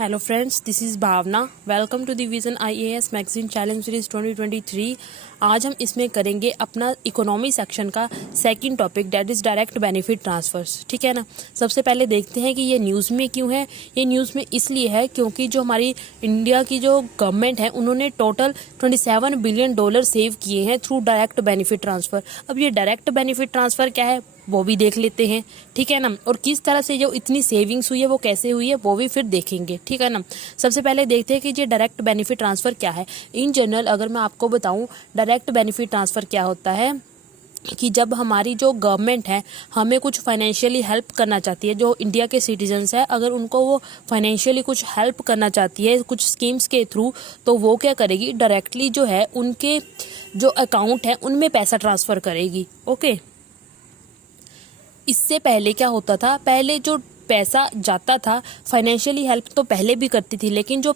Hello friends, this is Bhavna. Welcome to the Vision IAS magazine challenge series 2023. आज हम इसमें करेंगे अपना इकोनॉमी सेक्शन का second topic, that is direct benefit transfers. ठीक है ना. सबसे पहले देखते हैं कि ये न्यूज़ में क्यों है. ये न्यूज़ में इसलिए है क्योंकि जो हमारी इंडिया की जो गवर्नमेंट है उन्होंने टोटल $27 बिलियन सेव किए हैं थ्रू डायरेक्ट बेनिफिट ट्रांसफ़र. अब ये डायरेक्ट बेनिफिट ट्रांसफ़र क्या है वो भी देख लेते हैं. ठीक है ना. और किस तरह से जो इतनी सेविंग्स हुई है वो कैसे हुई है वो भी फिर देखेंगे. ठीक है ना. सबसे पहले देखते हैं कि ये डायरेक्ट बेनिफिट ट्रांसफ़र क्या है. इन जनरल अगर मैं आपको बताऊं डायरेक्ट बेनिफिट ट्रांसफ़र क्या होता है कि जब हमारी जो गवर्नमेंट है हमें कुछ फाइनेंशियली हेल्प करना चाहती है, जो इंडिया के सिटीजन्स है अगर उनको वो फाइनेंशियली कुछ हेल्प करना चाहती है कुछ स्कीम्स के थ्रू, तो वो क्या करेगी, डायरेक्टली जो है उनके जो अकाउंट है उनमें पैसा ट्रांसफ़र करेगी. ओके. इससे पहले क्या होता था, पहले जो पैसा जाता था फाइनेंशियली हेल्प तो पहले भी करती थी, लेकिन जो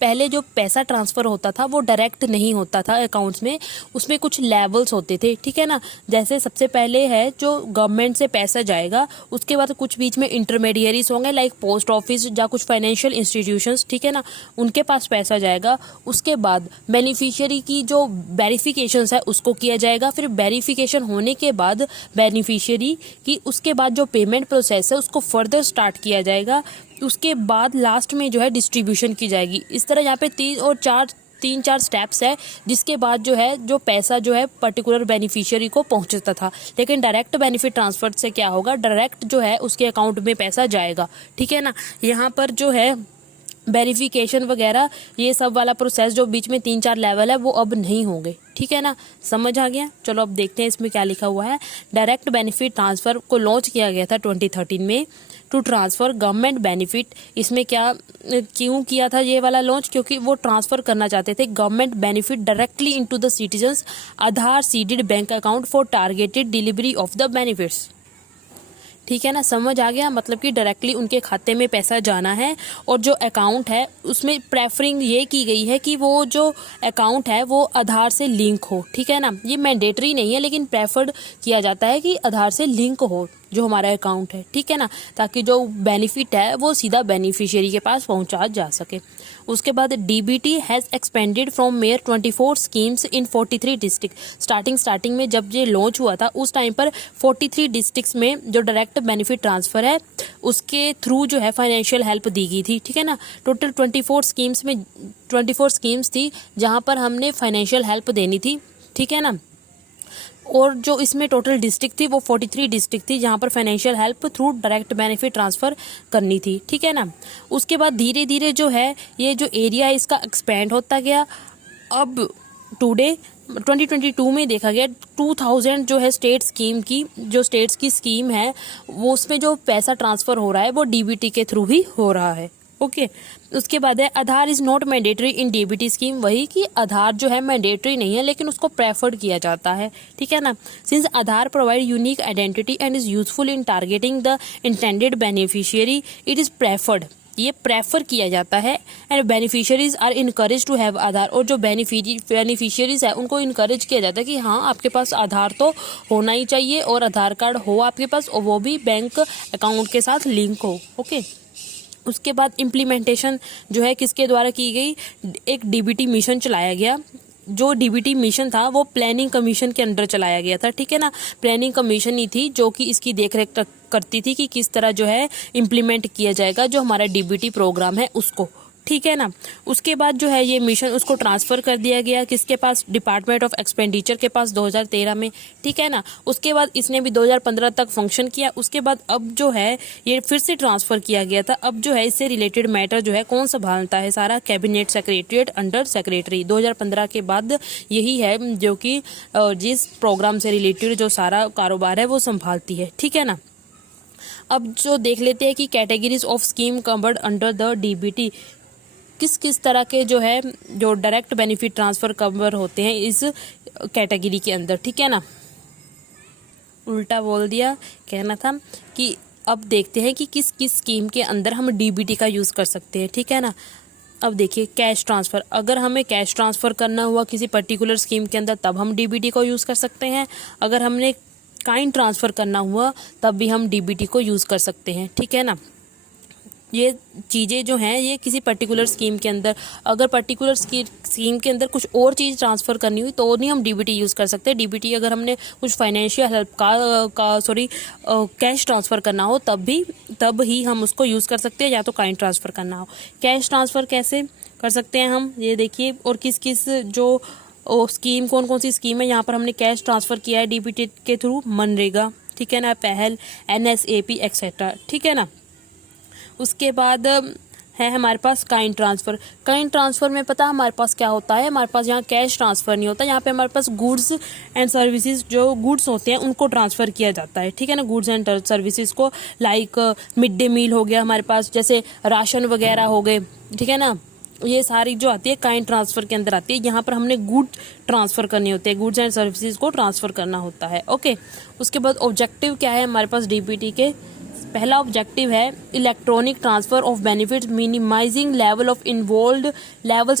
पहले जो पैसा ट्रांसफ़र होता था वो डायरेक्ट नहीं होता था अकाउंट्स में, उसमें कुछ लेवल्स होते थे. ठीक है ना. जैसे सबसे पहले है जो गवर्नमेंट से पैसा जाएगा, उसके बाद कुछ बीच में इंटरमीडियरीज होंगे लाइक पोस्ट ऑफिस या कुछ फाइनेंशियल इंस्टीट्यूशंस. ठीक है ना. उनके पास पैसा जाएगा. उसके बाद बेनिफिशियरी की जो वेरिफिकेशन है उसको किया जाएगा. फिर वेरिफिकेशन होने के बाद बेनिफिशियरी की उसके बाद जो पेमेंट प्रोसेस है उसको फर्दर स्टार्ट किया जाएगा. उसके बाद लास्ट में जो है डिस्ट्रीब्यूशन की जाएगी. इस तरह यहाँ पे तीन चार स्टेप्स है जिसके बाद जो है जो पैसा जो है पर्टिकुलर बेनिफिशियरी को पहुंचता था. लेकिन डायरेक्ट बेनिफिट ट्रांसफर से क्या होगा, डायरेक्ट जो है उसके अकाउंट में पैसा जाएगा. ठीक है ना. यहाँ पर जो है वेरिफिकेशन वगैरह ये सब वाला प्रोसेस जो बीच में 3-4 लेवल है वो अब नहीं होंगे. ठीक है ना. समझ आ गया. चलो अब देखते हैं इसमें क्या लिखा हुआ है. डायरेक्ट बेनिफिट ट्रांसफ़र को लॉन्च किया गया था 2013 में टू ट्रांसफ़र गवर्नमेंट बेनिफिट. इसमें क्या क्यों किया था ये वाला लॉन्च, क्योंकि वो ट्रांसफ़र करना चाहते थे government benefit directly into the citizens Aadhaar seeded bank account for targeted delivery of the benefits. ठीक है ना. समझ आ गया. मतलब कि डायरेक्टली उनके खाते में पैसा जाना है और जो अकाउंट है उसमें प्रेफरिंग ये की गई है कि वो जो अकाउंट है वो आधार से लिंक हो. ठीक है ना. ये मैंडेटरी नहीं है लेकिन प्रेफर्ड किया जाता है कि आधार से लिंक हो जो हमारा अकाउंट है. ठीक है ना. ताकि जो बेनिफिट है वो सीधा बेनिफिशियरी के पास पहुंचा जा सके. उसके बाद DBT has expanded from mayor 24 schemes in 43 district. Starting में जब ये लॉन्च हुआ था उस टाइम पर 43 डिस्ट्रिक्ट्स में जो डायरेक्ट बेनिफिट ट्रांसफ़र है उसके थ्रू जो है फाइनेंशियल हेल्प दी गई थी. ठीक है ना. टोटल 24 स्कीम्स थी जहां पर हमने फाइनेंशियल हेल्प देनी थी. ठीक है ना. और जो इसमें टोटल डिस्ट्रिक्ट थी वो 43 डिस्ट्रिक्ट थी जहां पर financial help through direct benefit transfer करनी थी. ठीक है ना. उसके बाद धीरे धीरे जो है ये जो एरिया है इसका एक्सपेंड होता गया. अब टुडे 2022 में देखा गया 2000 जो है स्टेट्स की स्कीम है वो उसमें जो पैसा ट्रांसफ़र हो रहा है वो डीबीटी के थ्रू ही हो रहा है. ओके. उसके बाद है Aadhaar is not mandatory in DBT scheme. वही कि आधार जो है मैंडेटरी नहीं है लेकिन उसको प्रेफर्ड किया जाता है. ठीक है ना. Since Aadhaar provide unique identity and is useful in targeting the intended beneficiary, it is preferred. ये प्रेफर किया जाता है. And beneficiaries are encourage to have Aadhaar. और जो बेनिफिशियरीज है उनको इनकरेज किया जाता है कि हाँ आपके पास आधार तो होना ही चाहिए और आधार कार्ड हो आपके पास और वो भी बैंक अकाउंट के साथ लिंक हो. ओके. उसके बाद इम्प्लीमेंटेशन जो है किसके द्वारा की गई, एक डीबीटी मिशन चलाया गया. जो डीबीटी मिशन था वो प्लानिंग कमीशन के अंडर चलाया गया था. ठीक है ना. प्लानिंग कमीशन ही थी जो कि इसकी देखरेख करती थी कि किस तरह जो है इम्प्लीमेंट किया जाएगा जो हमारा डीबीटी प्रोग्राम है उसको. ठीक है ना. उसके बाद जो है ये मिशन उसको ट्रांसफ़र कर दिया गया किसके पास, डिपार्टमेंट ऑफ एक्सपेंडिचर के पास 2013 में. ठीक है ना. उसके बाद इसने भी 2015 तक फंक्शन किया. उसके बाद अब जो है ये फिर से ट्रांसफ़र किया गया था. अब जो है इससे रिलेटेड मैटर जो है कौन संभालता है सारा, कैबिनेट सेक्रेटरीट अंडर सेक्रेटरी. 2015 के बाद यही है जो कि जिस प्रोग्राम से रिलेटेड जो सारा कारोबार है वो संभालती है. ठीक है ना. अब जो देख लेते हैं कि categories of scheme covered under the DBT, किस किस तरह के जो है जो डायरेक्ट बेनिफिट ट्रांसफ़र कवर होते हैं इस कैटेगरी के अंदर. ठीक है ना. उल्टा बोल दिया, कहना था कि अब देखते हैं कि किस किस स्कीम के अंदर हम डीबीटी का यूज़ कर सकते हैं. ठीक है ना. अब देखिए कैश ट्रांसफ़र, अगर हमें कैश ट्रांसफ़र करना हुआ किसी पर्टिकुलर स्कीम के अंदर तब हम डीबीटी को यूज़ कर सकते हैं. अगर हमने काइंड ट्रांसफ़र करना हुआ तब भी हम डीबीटी को यूज़ कर सकते हैं. ठीक है ना. ये चीज़ें जो हैं ये किसी पर्टिकुलर स्कीम के अंदर, अगर पर्टिकुलर स्कीम के अंदर कुछ और चीज़ ट्रांसफ़र करनी हुई तो नहीं हम डीबीटी यूज़ कर सकते। डीबीटी अगर हमने कुछ फाइनेंशियल हेल्प कैश ट्रांसफ़र करना हो तब ही हम उसको यूज़ कर सकते हैं, या तो काइंड ट्रांसफ़र करना हो। कैश ट्रांसफ़र कैसे कर सकते हैं हम, ये देखिए, और किस किस जो स्कीम, कौन कौन सी स्कीम है यहाँ पर हमने कैश ट्रांसफ़र किया है डीबीटी के थ्रू, मनरेगा, ठीक है ना, पहल, NSAP एक्सेट्रा, ठीक है ना। उसके बाद है हमारे पास काइंड ट्रांसफ़र। काइंड ट्रांसफ़र में पता हमारे पास क्या होता है, हमारे पास यहाँ कैश ट्रांसफ़र नहीं होता, यहाँ पे हमारे पास गुड्स एंड सर्विसेज, जो गुड्स होते हैं उनको ट्रांसफ़र किया जाता है, ठीक है ना, गुड्स एंड सर्विसेज को, लाइक मिड डे मील हो गया हमारे पास, जैसे राशन वगैरह हो गए, ठीक है ना, ये सारी जो आती है काइंड ट्रांसफ़र के अंदर आती है। यहाँ पर हमने गुड ट्रांसफ़र करने होते हैं, गुड्स एंड सर्विसेज को ट्रांसफ़र करना होता है, ओके। उसके बाद ऑब्जेक्टिव क्या है हमारे पास डीबीटी के, पहला ऑब्जेक्टिव है electronic transfer of benefits minimising levels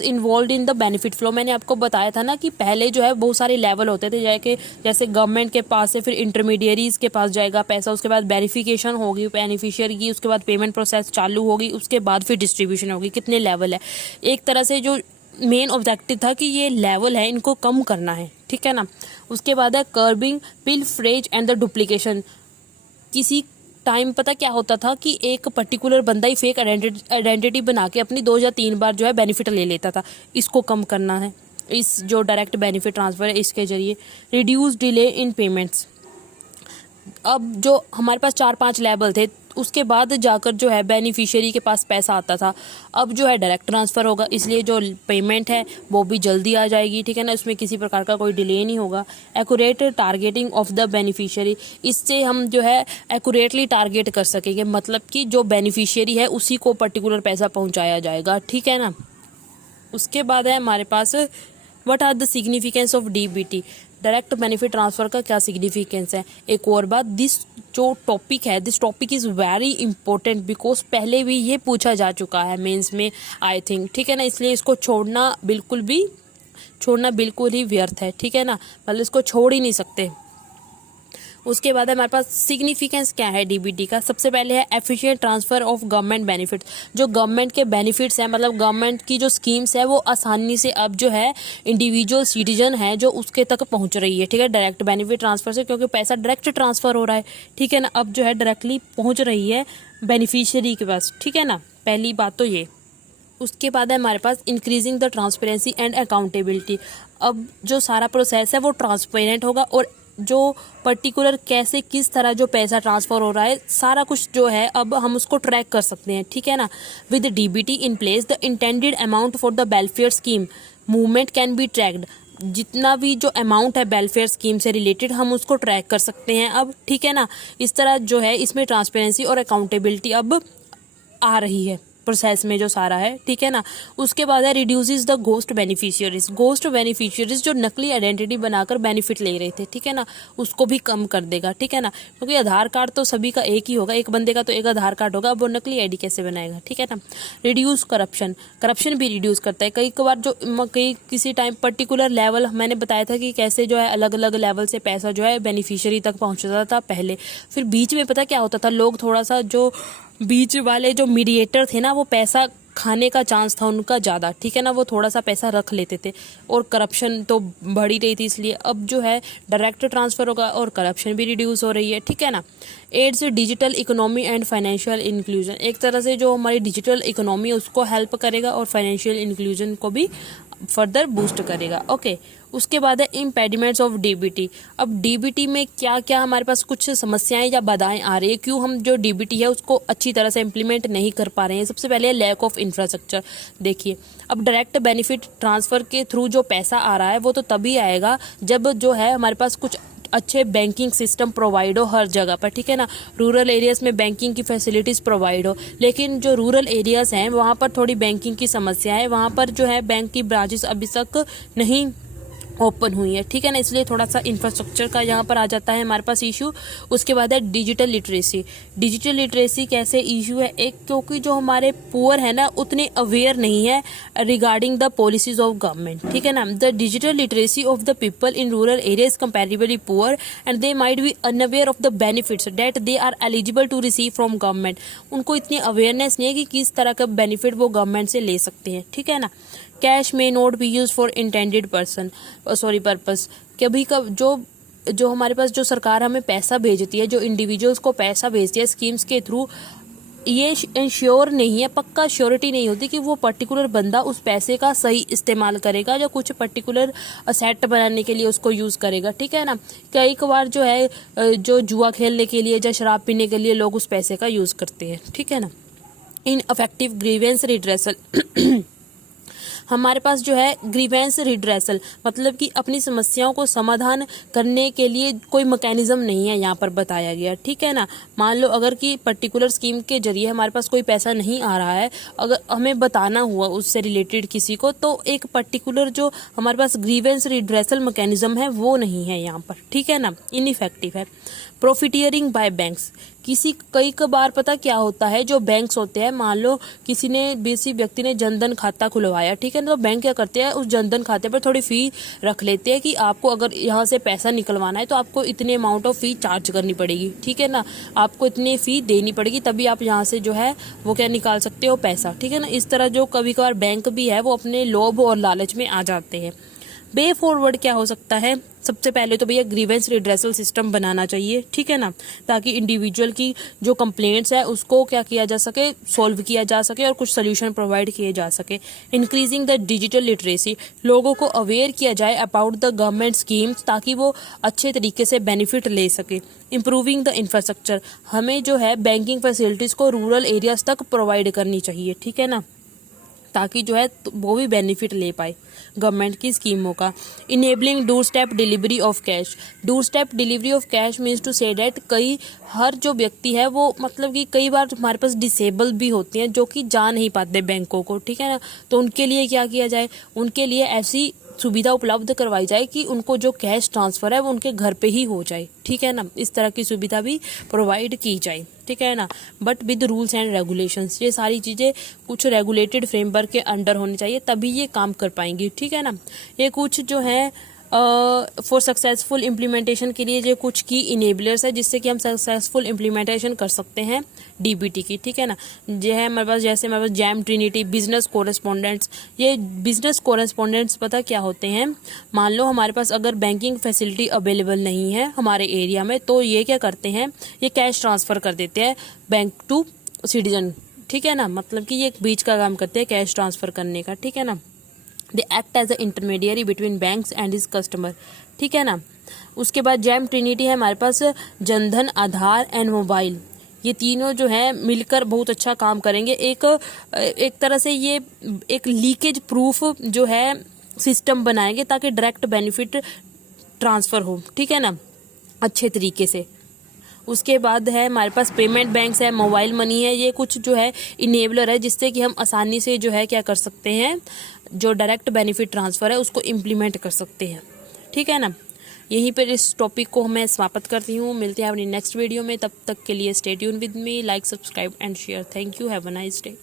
involve in the benefit flow. मैंने आपको बताया था ना कि पहले जो है बहुत सारे लेवल होते थे, जैसे गवर्नमेंट के पास से फिर इंटरमीडियरीज के पास जाएगा पैसा, उसके बाद वेरिफिकेशन होगी बेनिफिशियरी की, उसके बाद पेमेंट प्रोसेस चालू होगी, उसके बाद फिर डिस्ट्रीब्यूशन होगी। कितने लेवल है, एक तरह से जो मेन ऑब्जेक्टिव था कि ये लेवल है इनको कम करना है, ठीक है ना। उसके बाद है curbing pilferage and the duplication. किसी टाइम पता क्या होता था कि एक पर्टिकुलर बंदा ही फेक आइडेंटिटी बना के अपनी 2 या 3 बार जो है बेनिफिट ले लेता था, इसको कम करना है इस जो डायरेक्ट बेनिफिट ट्रांसफ़र है इसके जरिए। रिड्यूस डिले इन पेमेंट्स, अब जो हमारे पास 4-5 लेवल थे उसके बाद जाकर जो है बेनिफिशियरी के पास पैसा आता था, अब जो है डायरेक्ट ट्रांसफ़र होगा, इसलिए जो पेमेंट है वो भी जल्दी आ जाएगी, ठीक है ना, उसमें किसी प्रकार का कोई डिले नहीं होगा। Accurate targeting of the beneficiary, इससे हम जो है एक्यूरेटली टारगेट कर सकेंगे, मतलब कि जो बेनिफिशियरी है उसी को पर्टिकुलर पैसा पहुँचाया जाएगा, ठीक है ना। उसके बाद है हमारे पास what are the significance of DBT, direct benefit transfer का क्या सिग्निफिकेंस है। एक और बात, दिस जो टॉपिक है, this topic is very important because पहले भी ये पूछा जा चुका है मेंस में, आई थिंक, ठीक है ना, इसलिए इसको छोड़ना बिल्कुल ही व्यर्थ है, ठीक है ना, मतलब इसको छोड़ ही नहीं सकते। उसके बाद हमारे पास सिग्निफिकेंस क्या है डीबीटी का, सबसे पहले है efficient transfer of government benefits. जो गवर्नमेंट के बेनिफिट्स हैं, मतलब गवर्नमेंट की जो स्कीम्स है वो आसानी से अब जो है इंडिविजुअल सिटीजन है जो उसके तक पहुंच रही है, ठीक है, डायरेक्ट बेनिफिट ट्रांसफ़र से, क्योंकि पैसा डायरेक्ट ट्रांसफ़र हो रहा है, ठीक है ना, अब जो है डायरेक्टली पहुँच रही है बेनिफिशियरी के पास, ठीक है ना, पहली बात तो ये। उसके बाद है हमारे पास increasing the transparency and accountability, अब जो सारा प्रोसेस है वो ट्रांसपेरेंट होगा और जो पर्टिकुलर कैसे किस तरह जो पैसा ट्रांसफ़र हो रहा है सारा कुछ जो है अब हम उसको ट्रैक कर सकते हैं, ठीक है ना। With DBT in place the intended amount for the welfare scheme movement can be tracked, जितना भी जो अमाउंट है वेलफेयर स्कीम से रिलेटेड हम उसको ट्रैक कर सकते हैं अब, ठीक है ना। इस तरह जो है इसमें ट्रांसपेरेंसी और अकाउंटेबिलिटी अब आ रही है प्रोसेस में जो सारा है, ठीक है ना। उसके बाद है रिड्यूसेस द गोस्ट बेनिफिशियरीज जो नकली आइडेंटिटी बनाकर बेनिफिट ले रहे थे, ठीक है ना, उसको भी कम कर देगा, ठीक है ना, क्योंकि आधार कार्ड तो सभी का एक ही होगा, एक बंदे का तो एक आधार कार्ड होगा, अब वो नकली आईडी कैसे बनाएगा, ठीक है ना। रिड्यूस करप्शन भी रिड्यूस करता है। कई बार जो किसी टाइम पर्टिकुलर लेवल मैंने बताया था कि कैसे जो है अलग अलग लेवल से पैसा जो है बेनिफिशियरी तक पहुँचता था पहले, फिर बीच में पता क्या होता था, लोग थोड़ा सा जो बीच वाले जो मीडिएटर थे ना वो पैसा खाने का चांस था उनका ज़्यादा, ठीक है ना, वो थोड़ा सा पैसा रख लेते थे और करप्शन तो बढ़ ही रही थी, इसलिए अब जो है डायरेक्ट ट्रांसफ़र होगा और करप्शन भी रिड्यूस हो रही है, ठीक है ना। Aids digital economy and financial inclusion, एक तरह से जो हमारी डिजिटल इकोनॉमी है उसको हेल्प करेगा और फाइनेंशियल इंक्लूजन को भी फर्दर बूस्ट करेगा, ओके। उसके बाद है इम्पेडिमेंट्स ऑफ डीबीटी, अब डीबीटी में क्या क्या हमारे पास कुछ समस्याएं या बाधाएं आ रही है, क्यों हम जो डीबीटी है उसको अच्छी तरह से इम्प्लीमेंट नहीं कर पा रहे हैं। सबसे पहले है लैक ऑफ इंफ्रास्ट्रक्चर। देखिए, अब डायरेक्ट बेनिफिट ट्रांसफ़र के थ्रू जो पैसा आ रहा है वो तो तभी आएगा जब जो है हमारे पास कुछ अच्छे बैंकिंग सिस्टम प्रोवाइड हो हर जगह पर, ठीक है ना, रूरल एरियाज़ में बैंकिंग की फैसिलिटीज़ प्रोवाइड हो, लेकिन जो रूरल एरियाज़ हैं वहाँ पर थोड़ी बैंकिंग की समस्या है, वहाँ पर जो है बैंक की ब्रांचेस अभी तक नहीं ओपन हुई है, ठीक है ना। इसलिए थोड़ा सा इंफ्रास्ट्रक्चर का यहाँ पर आ जाता है हमारे पास इशू। उसके बाद है डिजिटल लिटरेसी। डिजिटल लिटरेसी कैसे इशू है, एक क्योंकि जो हमारे पुअर है ना उतने अवेयर नहीं है regarding the policies of government, ठीक है ना। The digital literacy of the people in rural areas comparatively poor and they might be unaware of the benefits that they are eligible to receive from government. उनको इतनी awareness नहीं है कि किस तरह का बेनिफिट वो गवर्नमेंट से ले सकते हैं, ठीक है ना। कैश में not be use for intended purpose. कभी कब जो हमारे पास जो सरकार हमें पैसा भेजती है, जो इंडिविजुअल्स को पैसा भेजती है स्कीम्स के थ्रू, ये इंश्योर नहीं है, पक्का श्योरिटी नहीं होती कि वो पर्टिकुलर बंदा उस पैसे का सही इस्तेमाल करेगा या कुछ पर्टिकुलर असेट बनाने के लिए उसको यूज करेगा, ठीक है ना। कई बार जो है जो जुआ खेलने के लिए या शराब पीने के लिए लोग उस पैसे का यूज करते हैं, ठीक है ना। इन अफेक्टिव ग्रीवेंस रिड्रेसल हमारे पास जो है ग्रीवेंस रिड्रेसल मतलब कि अपनी समस्याओं को समाधान करने के लिए कोई मैकेनिज्म नहीं है यहाँ पर बताया गया, ठीक है ना। मान लो अगर कि पर्टिकुलर स्कीम के जरिए हमारे पास कोई पैसा नहीं आ रहा है, अगर हमें बताना हुआ उससे रिलेटेड किसी को, तो एक पर्टिकुलर जो हमारे पास ग्रीवेंस रिड्रेसल मैकेनिज्म है वो नहीं है यहाँ पर, ठीक है ना, इनइफेक्टिव है। प्रॉफिटियरिंग बाय बैंक्स, कई बार पता क्या होता है, जो बैंक्स होते हैं, मान लो किसी व्यक्ति ने जनधन खाता खुलवाया, ठीक है ना, तो बैंक क्या करते हैं उस जनधन खाते पर थोड़ी फी रख लेते हैं कि आपको अगर यहाँ से पैसा निकलवाना है तो आपको इतने अमाउंट ऑफ फी चार्ज करनी पड़ेगी, ठीक है ना, आपको इतनी फी देनी पड़ेगी तभी आप यहाँ से जो है वो क्या निकाल सकते हो पैसा, ठीक है ना। इस तरह जो कभी कभार बैंक भी है वो अपने लोभ और लालच में आ जाते हैं। वे फॉरवर्ड क्या हो सकता है, सबसे पहले तो भैया ग्रीवेंस रिड्रेसल सिस्टम बनाना चाहिए, ठीक है ना, ताकि इंडिविजुअल की जो कंप्लेंट्स है उसको क्या किया जा सके, सॉल्व किया जा सके और कुछ सोल्यूशन प्रोवाइड किए जा सके। इंक्रीजिंग द डिजिटल लिटरेसी, लोगों को अवेयर किया जाए अबाउट द गवर्नमेंट स्कीम्स ताकि वो अच्छे तरीके से बेनिफिट ले सके। इम्प्रूविंग द इंफ्रास्ट्रक्चर, हमें जो है बैंकिंग फैसिलिटीज को रूरल एरियाज तक प्रोवाइड करनी चाहिए, ठीक है ना, ताकि जो है वो भी बेनिफिट ले पाए गवर्नमेंट की स्कीमों का। Enabling door step delivery of cash, door step delivery of cash means to say that हर जो व्यक्ति है वो मतलब कि कई बार हमारे पास डिसेबल भी होते हैं जो कि जा नहीं पाते बैंकों को, ठीक है ना, तो उनके लिए क्या किया जाए, उनके लिए ऐसी सुविधा उपलब्ध करवाई जाए कि उनको जो कैश ट्रांसफर है वो उनके घर पे ही हो जाए, ठीक है ना, इस तरह की सुविधा भी प्रोवाइड की जाए, ठीक है ना, but with rules and regulations. ये सारी चीज़ें कुछ रेगुलेटेड फ्रेमवर्क के अंडर होनी चाहिए तभी ये काम कर पाएंगी, ठीक है ना। ये कुछ जो है फॉर सक्सेसफुल इम्प्लीमेंटेशन के लिए जो कुछ की इनेबलर्स है जिससे कि हम सक्सेसफुल इम्प्लीमेंटेशन कर सकते हैं डीबीटी की, ठीक है ना। जो है हमारे पास जैसे हमारे पास जैम ट्रिनिटी, बिजनेस कोरेस्पोंडेंट्स। ये बिजनेस कोरेस्पोंडेंट्स पता क्या होते हैं, मान लो हमारे पास अगर बैंकिंग फैसिलिटी अवेलेबल नहीं है हमारे एरिया में, तो ये क्या करते हैं, ये कैश ट्रांसफ़र कर देते हैं बैंक टू सिटीजन, ठीक है ना, मतलब कि ये एक बीच का काम करते हैं कैश ट्रांसफ़र करने का, ठीक है ना। They act as a intermediary between banks and his customer, ठीक है ना। उसके बाद जैम ट्रिनिटी है हमारे पास जनधन, आधार एंड मोबाइल, ये तीनों जो है मिलकर बहुत अच्छा काम करेंगे। एक तरह से ये एक लीकेज प्रूफ जो है सिस्टम बनाएंगे ताकि डायरेक्ट बेनिफिट ट्रांसफ़र हो, ठीक है ना, अच्छे तरीके से। उसके बाद है हमारे पास पेमेंट बैंक्स है, मोबाइल मनी है, ये कुछ जो है इनेबलर है जिससे कि हम आसानी से जो है क्या कर सकते हैं, जो डायरेक्ट बेनिफिट ट्रांसफ़र है उसको इम्प्लीमेंट कर सकते हैं, ठीक है ना। यहीं पर इस टॉपिक को मैं समाप्त करती हूँ, मिलते हैं अपनी नेक्स्ट वीडियो में, तब तक के लिए stay tune with me, like, subscribe and share. Thank you, have a nice day.